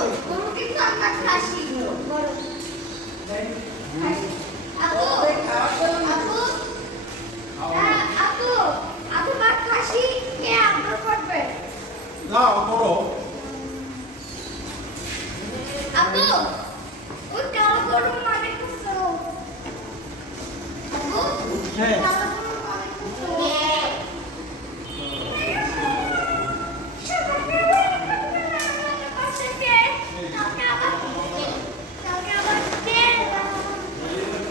Aku, aku udah aku rumah itu seru. Aku, hey. aku.